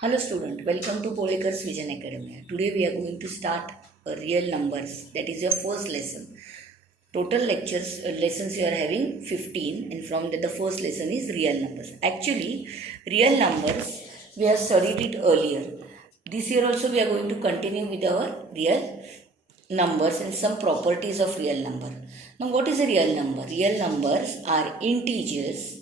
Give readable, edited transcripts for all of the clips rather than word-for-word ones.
Hello student, welcome to Polekar's Vision Academy. Today we are going to start real numbers. That is your first lesson. Total lessons you are having 15, and from that the first lesson is real numbers. Actually, real numbers we have studied it earlier. This year also we are going to continue with our real numbers and some properties of real number. Now what is a real number? Real numbers are integers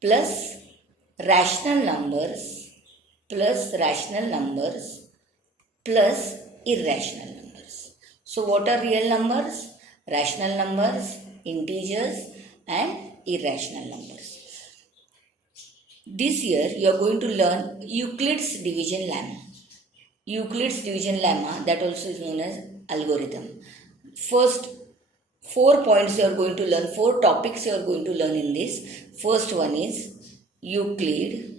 plus rational numbers rational numbers plus irrational numbers. So what are real numbers? Rational numbers, integers and irrational numbers. This year you are going to learn Euclid's division lemma. Euclid's division lemma, that also is known as algorithm. First 4 points you are going to learn, 4 topics you are going to learn in this. First one is Euclid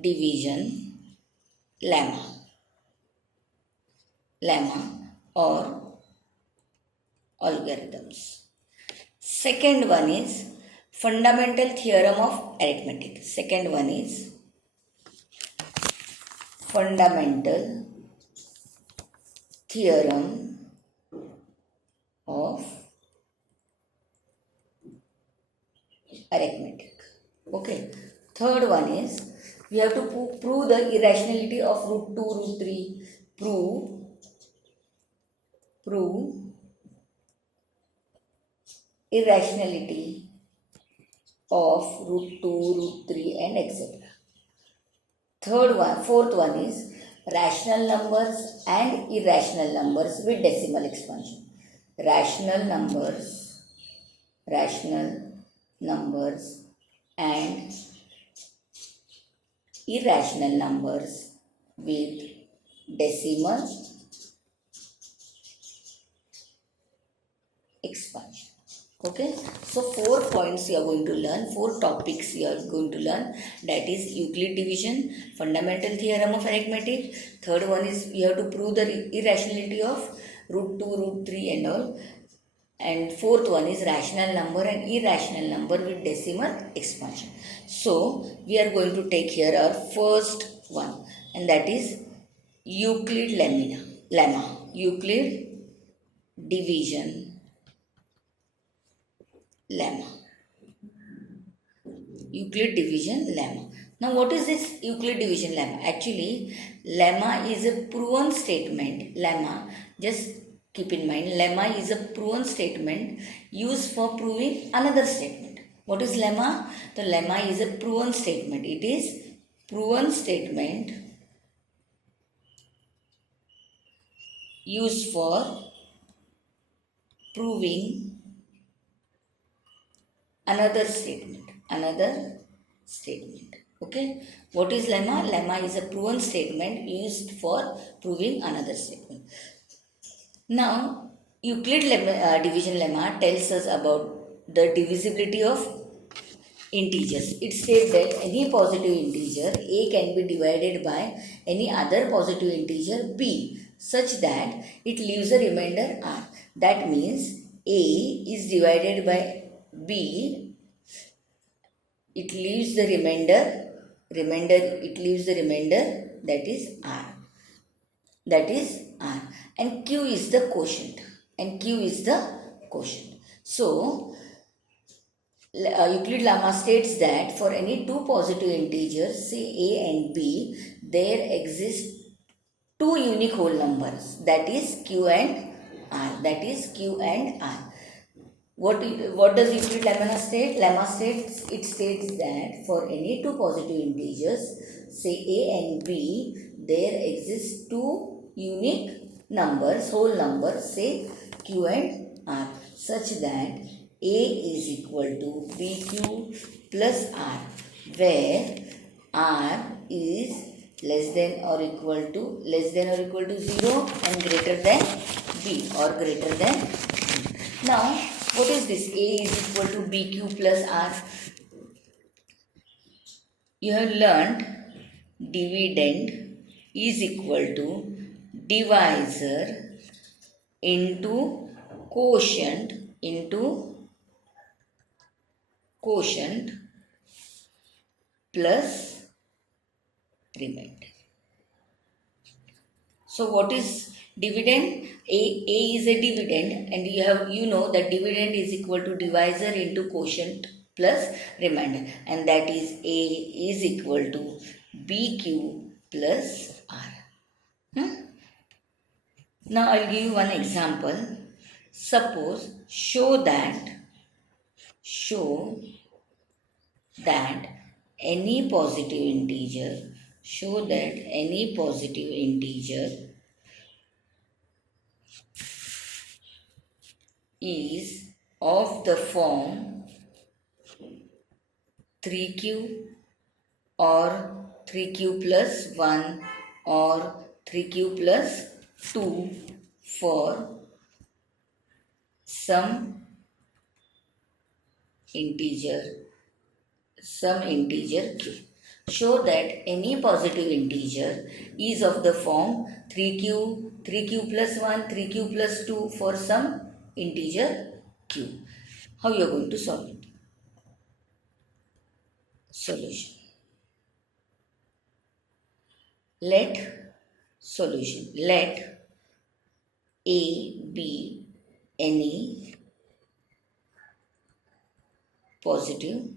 division lemma or algorithms. Second one is fundamental theorem of arithmetic. Second one is fundamental theorem of arithmetic. Okay. Third one is we have to prove the irrationality of root 2, root 3. Prove irrationality of root 2, root 3 and etc. Fourth one is rational numbers and irrational numbers with decimal expansion. Rational numbers and irrational numbers with decimal expansion. Okay, so 4 points you are going to learn, 4 topics you are going to learn. That is Euclid division, fundamental theorem of arithmetic. Third one is you have to prove the irrationality of root 2, root 3 and all. And fourth one is rational number and irrational number with decimal expansion. So we are going to take here our first one, and that is Euclid lemma. Euclid division lemma. Euclid division lemma. Now what is this Euclid division lemma? Actually, lemma is a proven statement. Lemma, just keep in mind, lemma is a proven statement used for proving another statement. What is lemma? The lemma is a proven statement. It is proven statement used for proving another statement. Okay, what is lemma? Lemma is a proven statement used for proving another statement. Now Euclid division lemma tells us about the divisibility of integers. It states that any positive integer a can be divided by any other positive integer b such that it leaves a remainder r. That means a is divided by b, it leaves the remainder that is r, and q is the quotient, so Euclid lemma states that for any two positive integers, say a and b, there exist two unique whole numbers, that is q and r. What does Euclid lemma state? Lemma states, it states that for any two positive integers, say a and b, there exist two unique numbers, whole numbers, say q and r, such that a is equal to bq plus r, where r is less than or equal to 0 and greater than b or greater than b. Now what is this? A is equal to bq plus r. You have learned dividend is equal to divisor into quotient into quotient plus remainder. So what is dividend? A is a dividend, and you know that dividend is equal to divisor into quotient plus remainder, and that is A is equal to BQ plus R. Now I'll give you one example. Suppose show that any positive integer is of the form 3q or 3q plus 1 or 3q plus 2 for some integer q. Show that any positive integer is of the form 3q plus 1, 3q plus 2 for some integer q. How you are going to solve it? Solution. Let A be any positive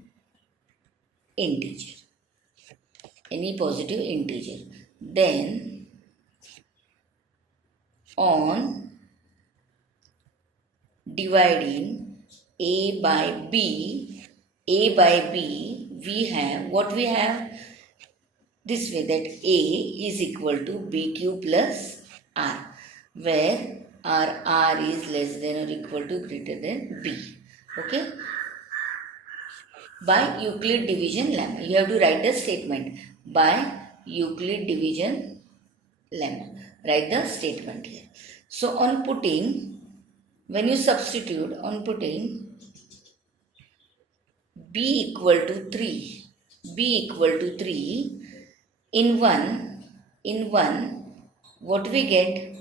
integer. Then on dividing A by B, we have what we have this way, that A is equal to BQ plus R, where R is less than or equal to greater than B. Okay. By Euclid division lemma. You have to write the statement. By Euclid division lemma. Write the statement here. So on putting, when you substitute on putting B equal to 3 in 1, what we get?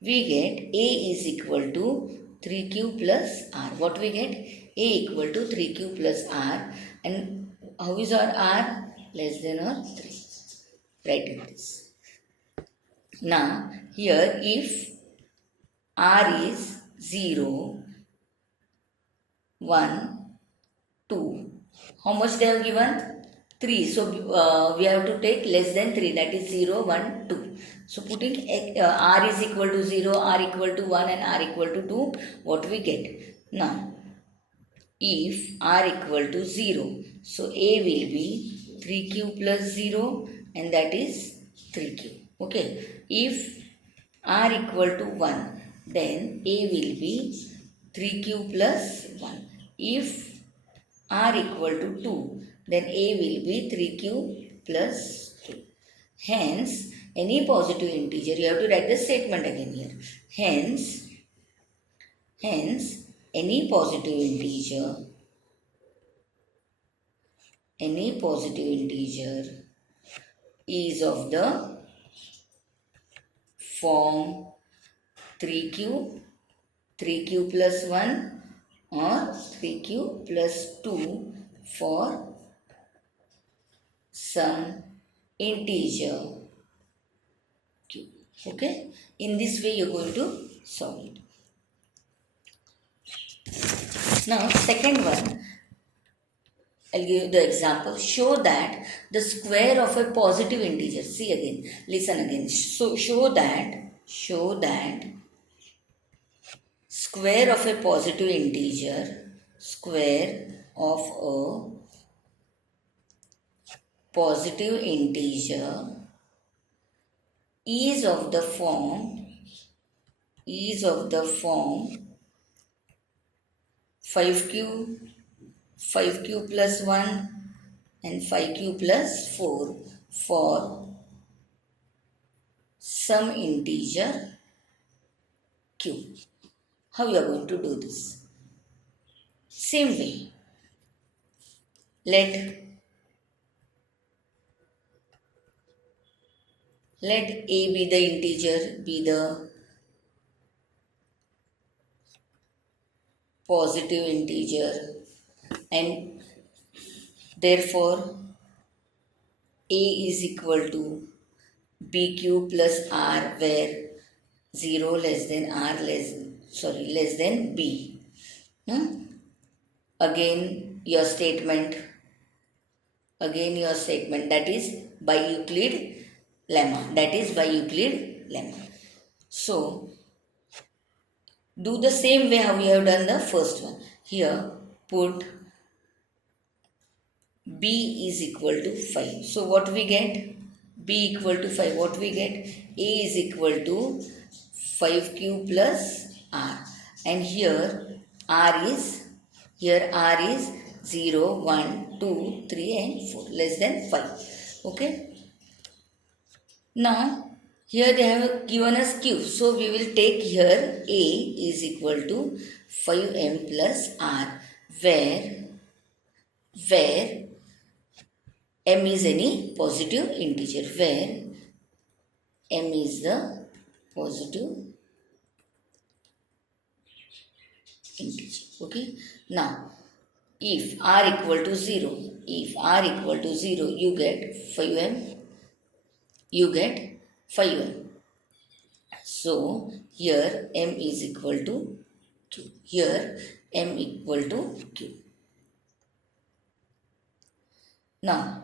We get A is equal to 3q plus R. What we get? A equal to 3q plus R. And how is our R? Less than or 3. Write it this. Now, here if R is 0, 1, 2. How much they have given? 3. So, we have to take less than 3. That is 0, 1, 2. So, putting R is equal to 0, R equal to 1 and R equal to 2. What we get? Now, if R equal to 0, so A will be 3q plus 0 and that is 3q. Okay. If R equal to 1, then A will be 3q plus 1. If R equal to 2, then A will be 3q plus 2. Hence, any positive integer, you have to write the statement again here. Hence, any positive integer is of the form 3q plus 1 or 3q plus 2 for some integer q. Okay. In this way you are going to solve it. Now second one, I'll give you the example. Show that the square of a positive integer. See again. Listen again. So show that square of a positive integer is of the form 5q plus 1 and 5q plus 4 for some integer q. How you are going to do this? Same way. Let A be the integer, be the positive integer, and therefore a is equal to bq plus r, where 0 less than r less than b. Hmm? Again your statement, that is by Euclid lemma. So do the same way how we have done the first one. Here put b is equal to 5. So what we get? B equal to 5. What we get? A is equal to 5q plus r. And here r is 0, 1, 2, 3 and 4 less than 5. Okay. Now here they have given us q. So we will take here a is equal to 5m plus r, where m is any positive integer, where m is the positive integer. Okay. Now if r equal to 0, you get 5m. So here m is equal to q. Now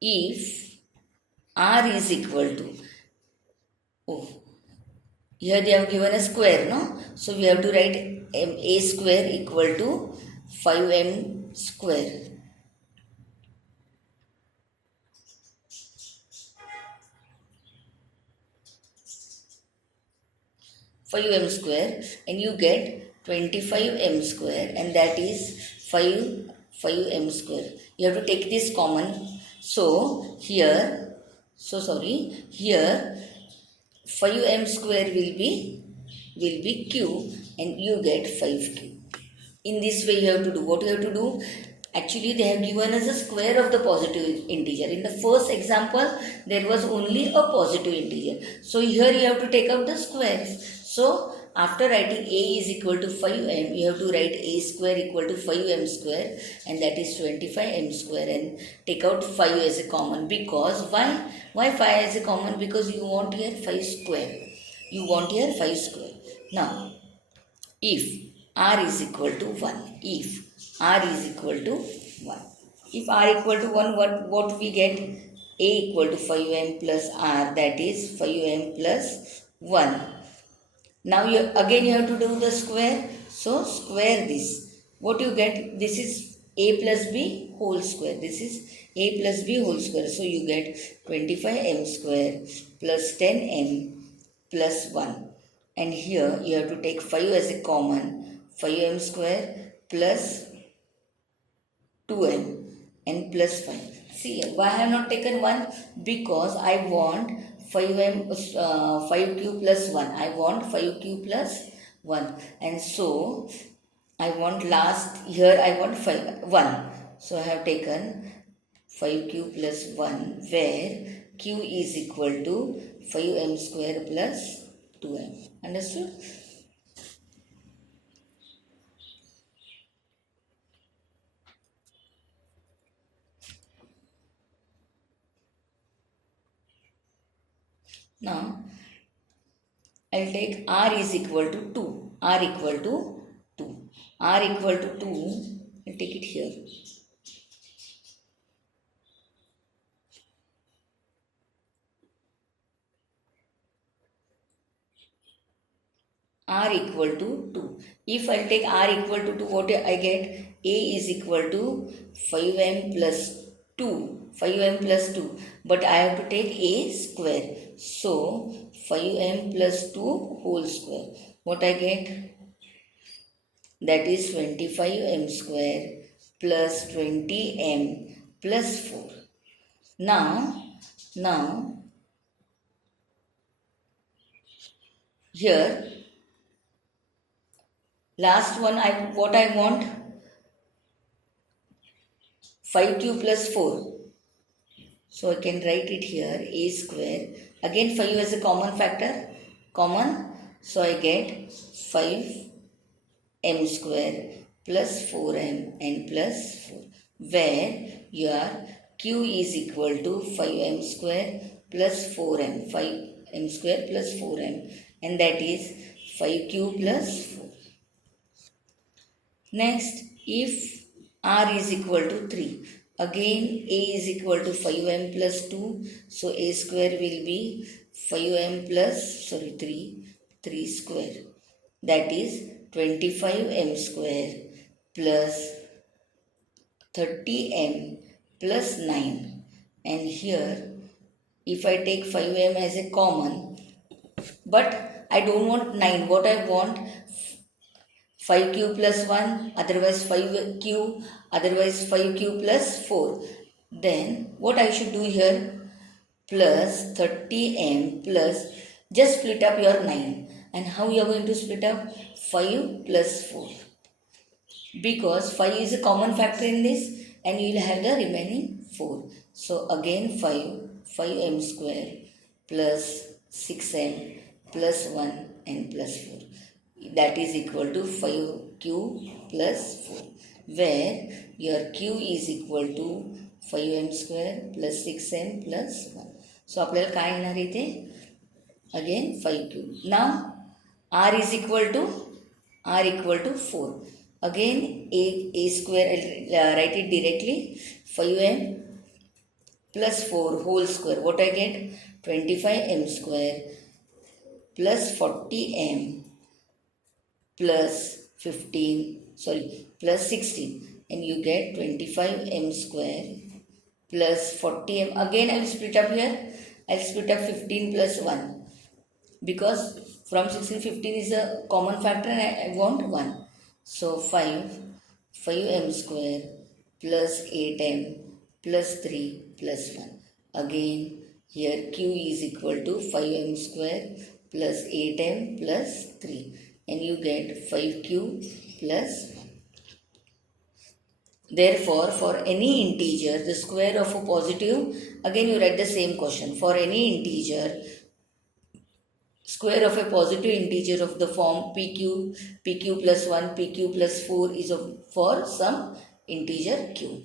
if r is equal to, here they have given a square, no? So we have to write a square equal to 5m square. And you get 25m square, and that is 5m square. You have to take this common. So here 5m square will be q, and you get 5q. In this way you have to do. What you have to do? Actually they have given us a square of the positive integer. In the first example there was only a positive integer. So here you have to take out the squares. So after writing a is equal to 5m, you have to write a square equal to 5m square, and that is 25m square, and take out 5 as a common. Because why 5 as a common? Because you want here 5 square. Now if r is equal to 1, if r equal to 1, what we get? A equal to 5m plus r, that is 5m plus 1. Now you have to do the square. So square this. What you get? This is a plus b whole square. So you get 25m square plus 10m plus 1. And here you have to take 5 as a common. 5m square plus 2m and plus 5. See, why I have not taken 1? Because I want 5q plus 1. And so I want 1. So I have taken 5q plus 1, where q is equal to 5m square plus 2m. Understood? Now I'll take r is equal to 2. r equal to 2. I'll take it here. R equal to 2. If I take r equal to 2, what I get? A is equal to 5m plus 2. But I have to take a square. So 5m plus 2 whole square. What I get? That is 25m square plus 20m plus 4. Now here last one, what I want? 5q plus 4. So I can write it here, a square. Again 5 as a common factor. So I get 5m m square plus 4m n plus 4, where your q is equal to 5m square plus 4m, 5m square plus 4m, and that is 5q plus 4. Next, if r is equal to 3, again a is equal to 5m plus 2, so a square will be 5m plus 3 square, that is 25m square plus 30m plus 9. And here if I take 5m as a common, but I don't want 9, what I want 5q plus 1, otherwise 5q, otherwise 5q plus 4. Then what I should do here, plus 30m plus, just split up your 9. And how you are going to split up? 5 plus 4. Because 5 is a common factor in this, and you will have the remaining 4. So again 5m square plus 6m plus 1 and plus 4. That is equal to 5q plus 4, where your q is equal to 5m square plus 6m plus 1. So आपल्याला काय येणार इथे? Again 5q. Now r is equal to 4. Again a square, I'll write it directly, 5m plus 4 whole square. What I get? 25m square plus 40m plus 16, and you get 25m square plus 40m. Again I will split up here. I'll split up 15 plus 1, because from 16 15 is a common factor and I want 1. So 5m square plus 8m plus 3 plus 1. Again here q is equal to 5m square plus 8m plus 3, and you get 5q plus 1. Therefore, for any integer, the square of a positive, again you write the same question. For any integer, square of a positive integer of the form pq plus 1, pq plus 4 is for some integer q.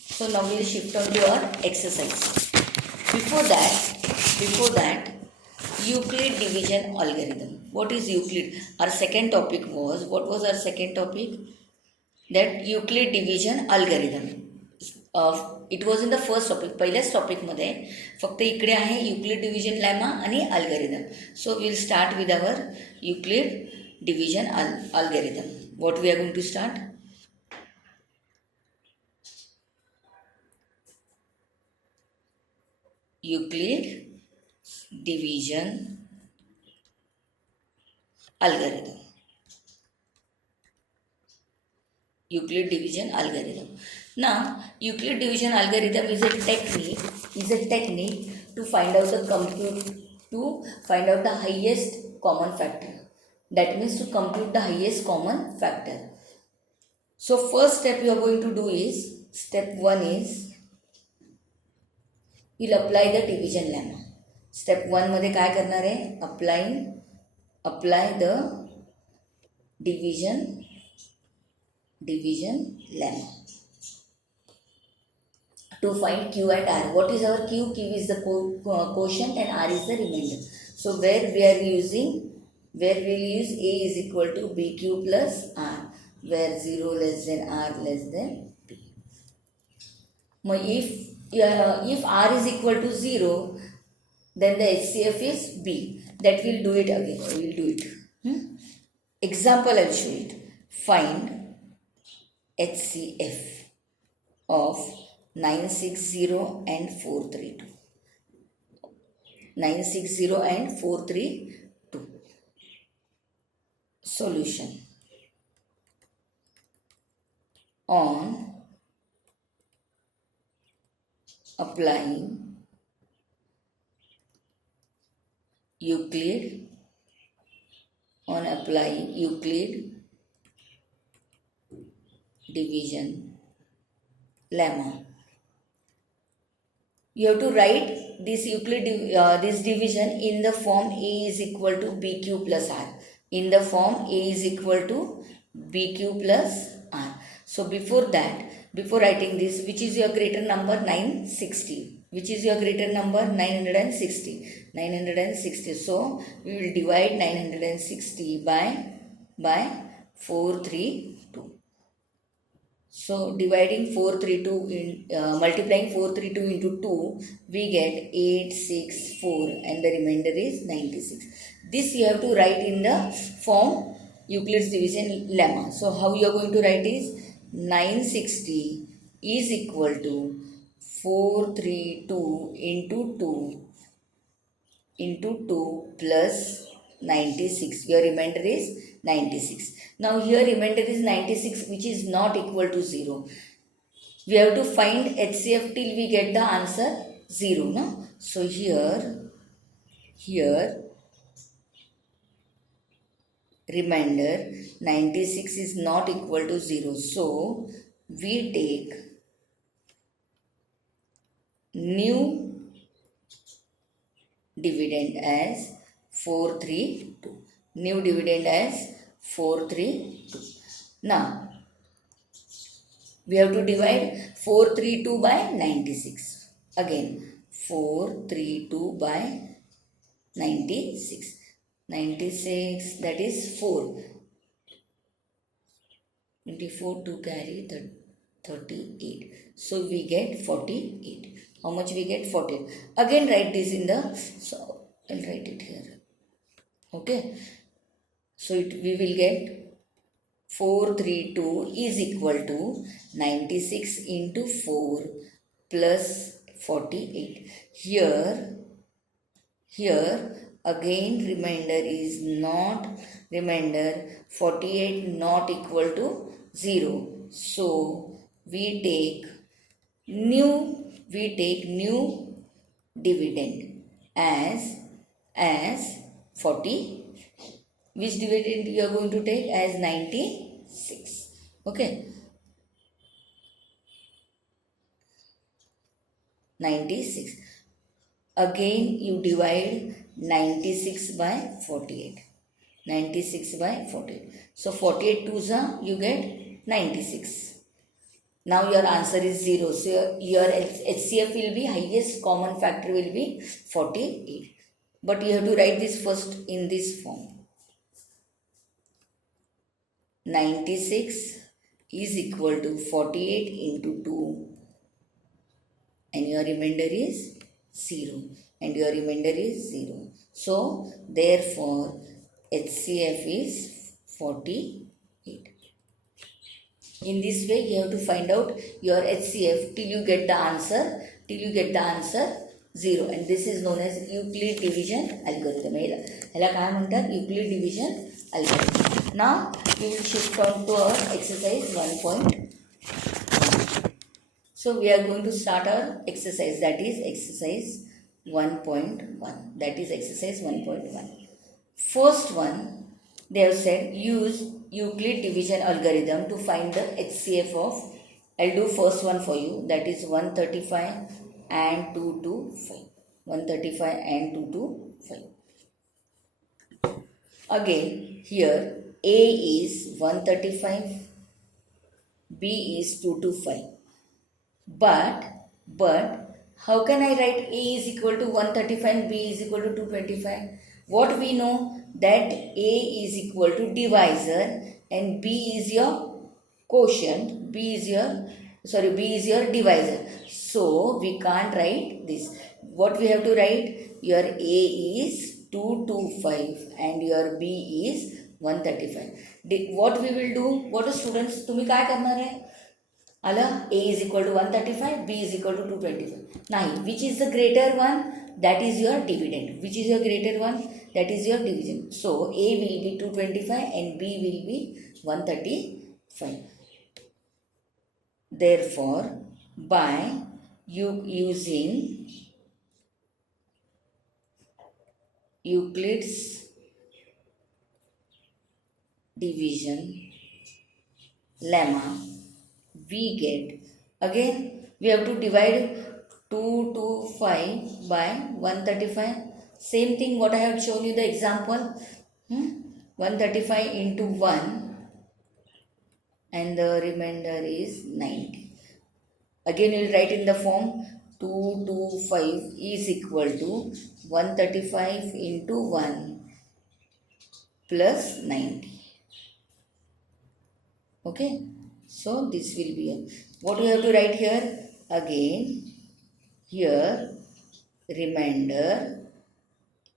So now we will shift on to our exercise. Before that, Euclid division algorithm. What is Euclid? Our second topic was, what was our second topic? That Euclid division algorithm. It was in the first topic. पहिल्याच टॉपिकमध्ये फक्त इकडे आहे Euclid division lemma आणि algorithm. So we will start with our Euclid division algorithm. What we are going to start? Euclid division algorithm. Euclid division algorithm. Now, Euclid division algorithm is a technique to find out the highest common factor. That means to compute the highest common factor. So first step you are going to do is, step 1 is, you will apply the division lemma. Step 1 मध्ये काय करणार आहे? Apply the division lemma to find q and r. What is our q? Q is the quotient and r is the remainder. So where we will use a is equal to bq plus r, where 0 less than r less than b. Now if r is equal to 0, then the HCF is b. That we'll do it again. We'll do it. Example, I'll show it. Find HCF of 960 and 432. 960 and 432. Solution. On applying Euclid division lemma. You have to write this this division in the form a is equal to bq plus r. in the form A is equal to BQ plus R. So before that, before writing this, which is your greater number? 960. Which is your greater number? 960. 960. So we will divide 960 by 432. So dividing 432 in multiplying 432 into 2, we get 864 and the remainder is 96. This you have to write in the form Euclid's division lemma. So how you are going to write is 960 is equal to 432 into 2 plus 96. Your remainder is 96. Now here remainder is 96, which is not equal to 0. We have to find HCF till we get the answer 0. No? So here remainder 96 is not equal to 0. So we take new dividend as 432. New dividend as 432. Now, we have to divide 432 by 96. Again, 432 by 96. 96, that is 4. 24 to carry 38. So we get 48. How much we get? 48. Again write this in the, so I'll write it here. Okay. So we will get 432 is equal to 96 into 4 plus 48. Here again remainder is not, remainder 48 not equal to 0. So we take new dividend as 40. Which dividend you are going to take? As 96. Okay. 96. Again you divide 96 by 48. 96 by 48. So 48 twos are, you get 96. Now your answer is 0. So your HCF will be, highest common factor will be 48. But you have to write this first in this form. 96 is equal to 48 into 2 and your remainder is 0 and your remainder is 0. So therefore HCF is 48. In this way you have to find out your HCF till you get the answer 0, and this is known as Euclid division algorithm. Euclid division algorithm. Now we will shift on to our exercise 1.1. So we are going to start our exercise, that is exercise 1.1. That is exercise 1.1. First one, they have said use Euclid division algorithm to find the HCF of, I'll do first one for you, that is 135 and 225. 135 and 225. Again here A is 135, B is 225. But how can I write A is equal to 135 and B is equal to 225? What we know, that A is equal to divisor and B is your quotient, B is your divisor. So we can't write this. What we have to write? Your A is 225 and your B is 135. What we will do? What are students? तुम्ही काय करणार आहे? A is equal to 135, B is equal to 225. Now, which is the greater one? That is your dividend. Which is your greater one? That is your division. So, A will be 225 and B will be 135. Therefore, by using Euclid's division lemma, we get, again we have to divide 225 by 135. Same thing what I have shown you the example. 135 into 1 and the remainder is 90. Again you will write in the form 225 is equal to 135 into 1 plus 90. Okay, so this will be what you have to write here. Again here remainder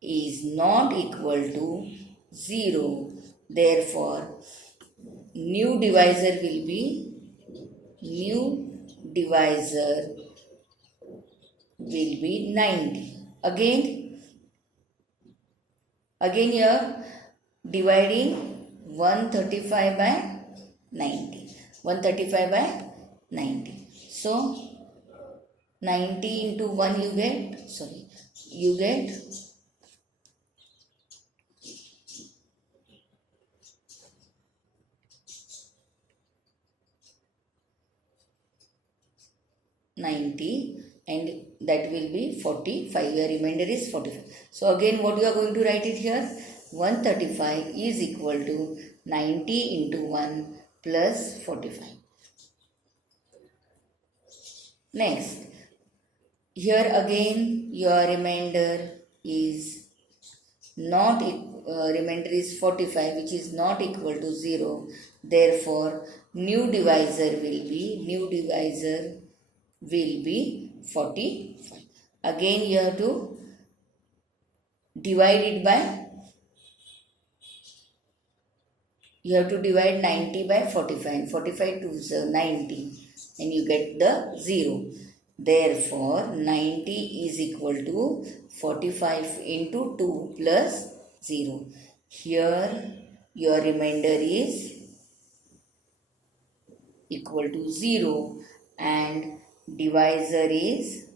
is not equal to 0, therefore new divisor will be will be 90. Again here dividing 135 by 90. 135 by 90. So 90 into 1 you get 90 and that will be 45. Your remainder is 45. So again what you are going to write it here, 135 is equal to 90 into 1 plus 45. Next, here again your remainder is not remainder is 45, which is not equal to 0. Therefore new divisor will be 45. Again you have to divide 90 by 45, and 45 to 90 and you get the 0. Therefore 90 is equal to 45 into 2 plus 0. Here your remainder is equal to 0 and divisor is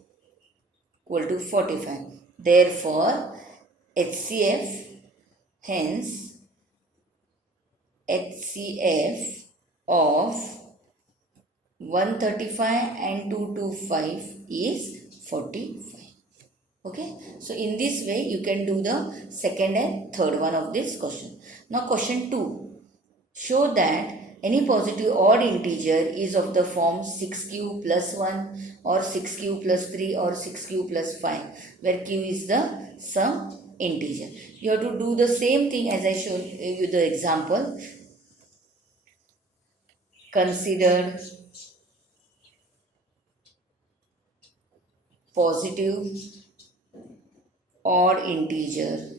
equal to 45. Therefore HCF, hence HCF of 135 and 225 is 45. Okay, so in this way you can do the second and third one of this question. Now question 2, show that any positive odd integer is of the form 6q plus 1 or 6q plus 3 or 6q plus 5, where q is the some integer. You have to do the same thing as I showed you the example. Consider positive odd integer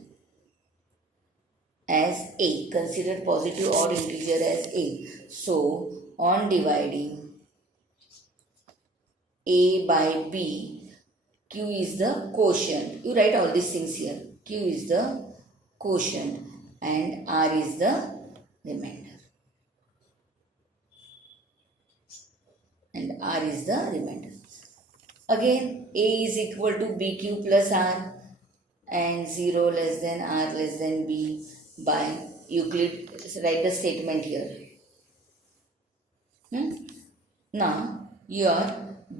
as a. Consider positive odd integer as a. So on dividing a by b, q is the quotient. You write all these things here. Q is the quotient and r is the remainder. And r is the remainder. Again a is equal to bq plus r and 0 less than r less than b by Euclid. Write the statement here. Now your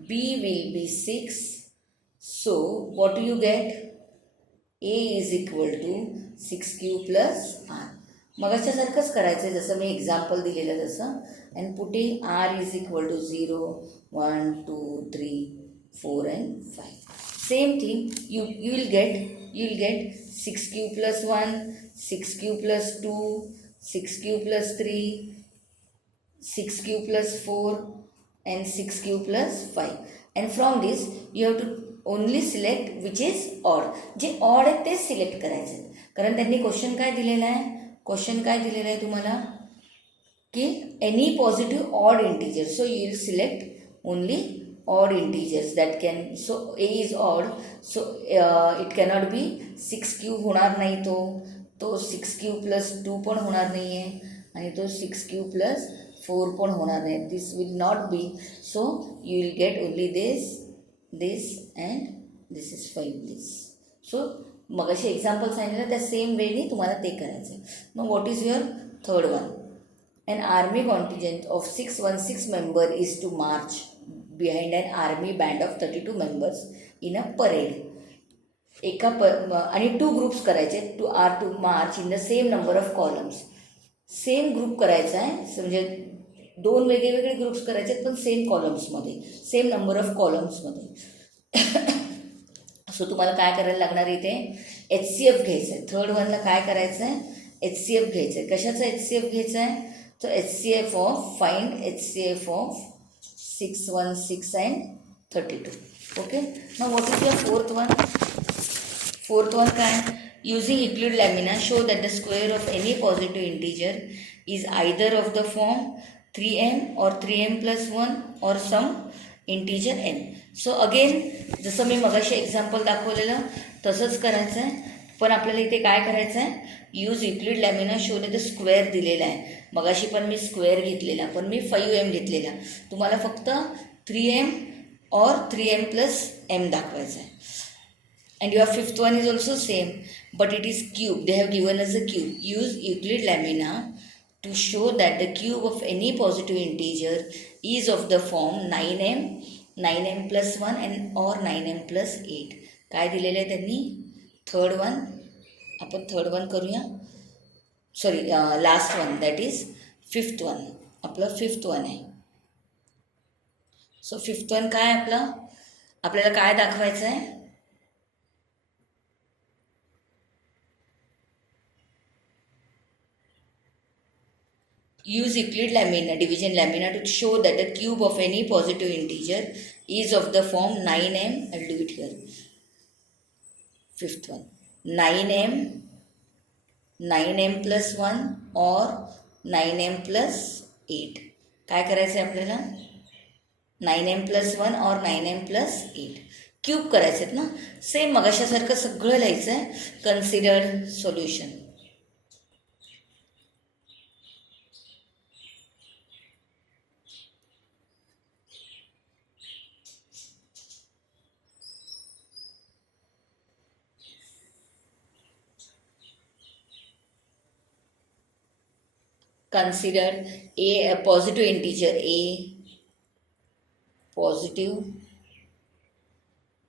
b will be 6. So what do you get? a is equal to 6q plus r. मगाच्या सारखंच करायचं जसं मी example दिलेलं तसं. And putting r is equal to 0, 1, 2, 3, 4 and 5. Same thing you will get 6q plus 1, 6q plus 2, 6q plus 3, 6q plus 4 and 6q plus 5. And from this you have to only select which is odd. J odd आहे ते select करायचे, कारण त्यांनी question काय दिलेला आहे तुम्हाला की any positive odd integer. So you will select only odd integers that can. So a is odd, so it cannot be 6q होणार नाही, तो 6q plus 2 पण होणार नाही आहे आणि तो 6q plus 4 पण होणार नाही. This will not be. So you will get only this and this is 5 this. So मगाशी एक्झाम्पल सांगितलं त्या सेम वेनी तुम्हाला ते करायचं आहे. मग what is your third one? An army contingent of 616 members is to march behind an army band of 32 members in a parade. आणि 2 ग्रुप्स करायचे to march in the same number of columns. Same group करायचा आहे, म्हणजे 2 वेगळे groups करायचे आहेत पण same कॉलम्समध्ये, सेम नंबर ऑफ कॉलम्समध्ये. सो तुम्हाला काय करायला लागणार इथे, HCF घ्यायचं आहे. थर्ड वनला काय करायचं आहे, HCF घ्यायचं आहे. कशाचा HCF घ्यायचा आहे, तर HCF of HCF of 616 and 32. Okay. मग what is your fourth one. Fourth one काय, using Euclid lemma show that the square of any positive integer is either of the form 3m or 3m plus 1 or some integer n. So again जसं मी मगाशी example दाखवलेलं तसंच करायचं आहे, पण आपल्याला इथे काय करायचं आहे, use Euclid lamina शोने the square दिलेला आहे. मगाशी पण मी स्क्वेअर घेतलेला, पण मी 5m घेतलेला. तुम्हाला फक्त 3m or 3m plus m दाखवायचं आहे. And your fifth one is also same, but it is cube. They have given us a cube. Use Euclid lamina to show that the cube of any positive integer is of the form 9m plus 1 and or 9m plus 8. काय दिलेलं आहे त्यांनी, third one. आपण third one करूया, sorry last one, that is fifth one. आपलं fifth one आहे. So fifth one काय आपलं, आपल्याला काय दाखवायचं आहे, use Euclid lamina, division lamina, to show that the cube of any positive integer is of the form 9m. I'll do it here. Fifth one, 9m plus 1 or 9m plus 8. काय करायचं आहे आपल्याला, 9m plus 1 or 9m plus 8 cube करायचे आहेत ना. Same मगाशासारखं सगळं लिहायचं आहे. Considered solution. Consider a positive integer a, positive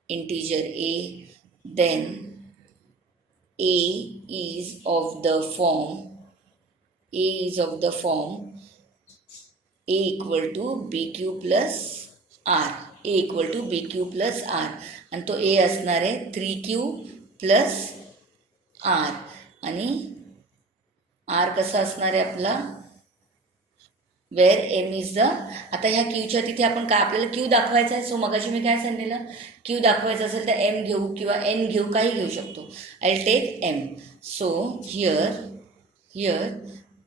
integer a, then a is of the form a equal to bq plus r. a equal to bq plus r, आणि तो a असणार आहे 3q plus r, आणि r कसा असणार आहे आपला, wear M is the. आता ह्या क्यूच्या तिथे आपण काय, आपल्याला क्यू दाखवायचा आहे. सो मगाशी मी काय सांगितलेलं, क्यू दाखवायचं असेल तर एम घेऊ किंवा एन घेऊ, काही घेऊ शकतो. I take m. So here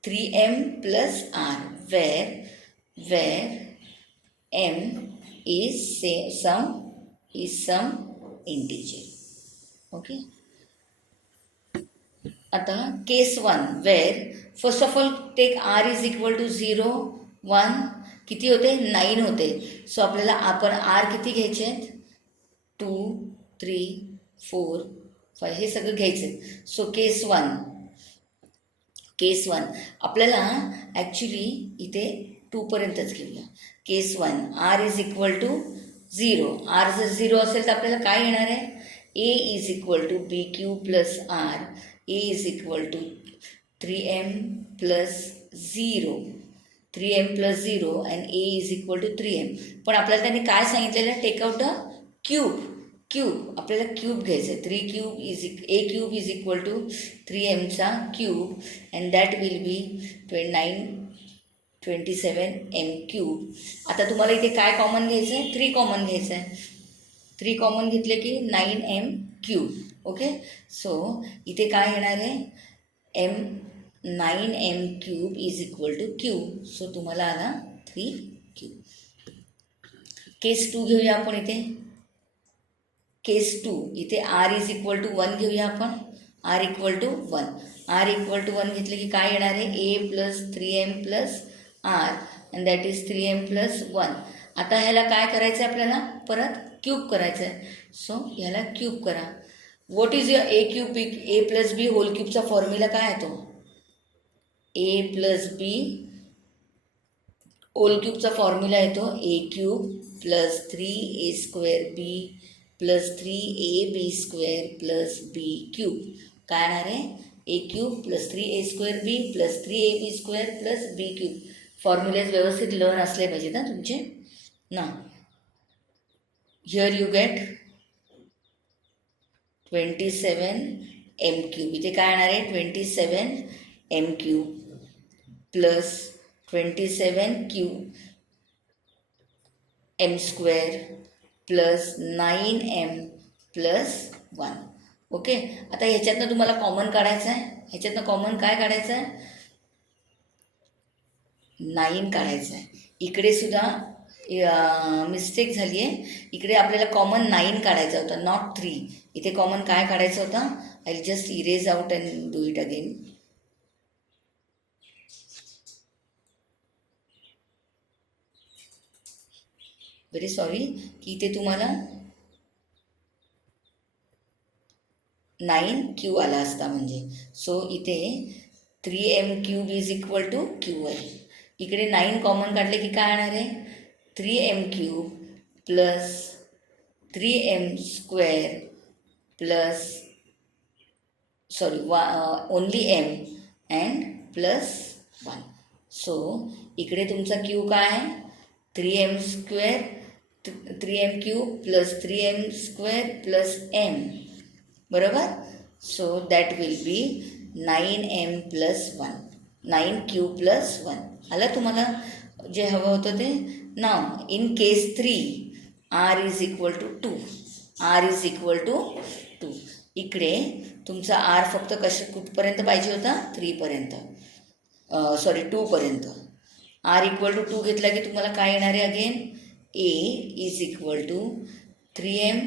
3m plus r, where m is some integer. Okay. आता case 1, where first of all take r is equal to 0 1, किती होते 9 होते. सो आपल्याला आपण r किती घ्यायचे आहेत, 2 3 4 5 हे सगळं घ्यायचं. सो केस 1 आपल्याला ॲक्च्युली इथे 2 पर्यंतच घेऊया. Case 1, r is equal to 0. r जर 0 असेल तर आपल्याला काय येणार आहे, a is equal to bq plus r. a is equal to 3m plus 0 and a is equal to 3m. पण आपल्याला त्यांनी काय सांगितलेलं, टेक आउट द क्यूब. आपल्याला क्यूब घ्यायचं आहे. a cube is equal to 3m चा cube, and that will B 27m cube. आता तुम्हाला इथे काय कॉमन घ्यायचं आहे, 3 कॉमन घ्यायचं आहे. 3 कॉमन घेतले की 9m क्यूब. ओके. सो इथे काय येणार आहे, 9m cube is equal to cube. So तुम्हाला आला 3 क्यूब. केस 2 घेऊया आपण इथे. केस 2 इथे r इज इक्वल टू 1 घेऊया आपण. r इक्वल टू 1 घेतले की काय येणार आहे, a plus 3m plus r, and that is 3m plus 1. आता ह्याला काय करायचं आहे, आपल्याला परत क्यूब करायचं आहे. सो ह्याला क्यूब करा. What is your a plus b whole क्यूबचा फॉर्म्युला काय आहे, तो a प्लस बी होल क्यूबचा फॉर्म्युला आहे तो a cube plus 3a square b plus 3ab² plus b cube. काय येणार आहे? A cube plus 3a² plus 3ab² plus b cube. Formulas व्यवस्थित लर्न असले पाहिजेत ना तुमचे ना. Here you get 27m³. इथे काय येणार आहे? 27m³ plus 27m² plus 9m plus 1. Okay. आता ह्याच्यातनं तुम्हाला कॉमन काढायचं आहे. ह्याच्यातनं कॉमन काय काढायचं आहे? 9 काढायचं आहे. इकडे सुद्धा मिस्टेक झाली आहे. इकडे आपल्याला कॉमन 9 काढायचा होता, नॉट 3. इथे कॉमन काय काढायचं होता? I just erase out and do it again. Very sorry की इथे तुम्हाला 9q आला असता म्हणजे. सो इथे 3m³ is equal to q आहे. इकडे 9 कॉमन काढले की काय येणार आहे? 3m³ plus 3m² plus only m and plus 1. सो इकडे तुमचा q काय आहे? 3m³ plus 3m² plus m. बरोबर. So that will be 9m plus 1, 9q plus 1. आलं तुम्हाला जे हवं होतं ते. Now in case 3 r is equal to 2. r is equal to 2. इकडे तुमचा r फक्त कुठपर्यंत पाहिजे होता? 3पर्यंत, 2पर्यंत. r इक्वल टू 2 घेतला की तुम्हाला काय येणार आहे? Again a is equal to 3m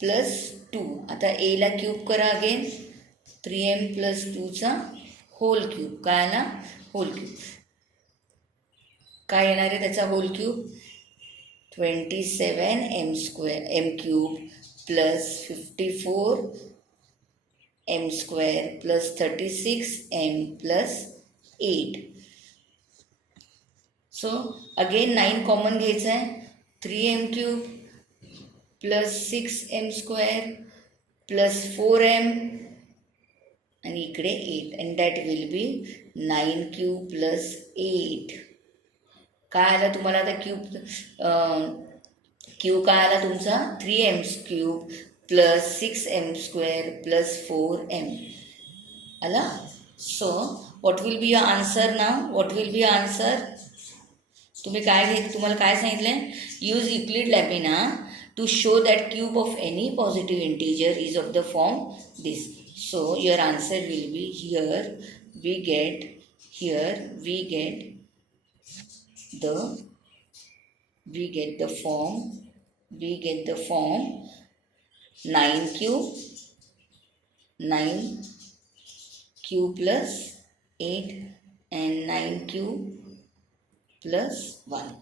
plus 2. आता एला क्यूब करा अगेन. 3m प्लस 2चा होल क्यूब. काय आला? Whole cube. काय येणार आहे त्याचा whole cube? 27m³ plus 54m² plus 36m plus 8. So again 9 common घ्यायचं आहे. 3m³ plus 6m² plus 4m आणि इकडे 8 and that will B 9q plus 8. काय आला तुम्हाला आता क्यू काय आला तुमचा? 3m³ plus 6m² plus 4m आला. So what will be your answer now? What will be your answer? तुम्हाला काय सांगितलं आहे? Use Euclid lemma to show that cube of any positive integer is of the form this. So your answer will be here we get the form 9q plus 8 and 9q plus 1.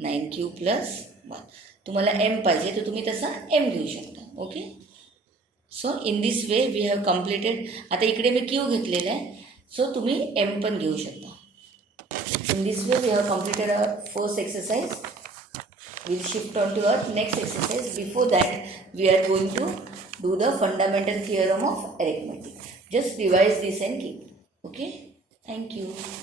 9q plus 1. तुम्हाला m पाहिजे तर तुम्ही तसा m घेऊ शकता. Okay. So in this way we have completed. आता इकडे मी q घेतलेला आहे, सो तुम्ही m पण घेऊ शकता. In this way we have completed our first exercise. Will shift on to our next exercise. Before that we are going to do the fundamental theorem of arithmetic. Just revise this and keep. Okay. Thank you.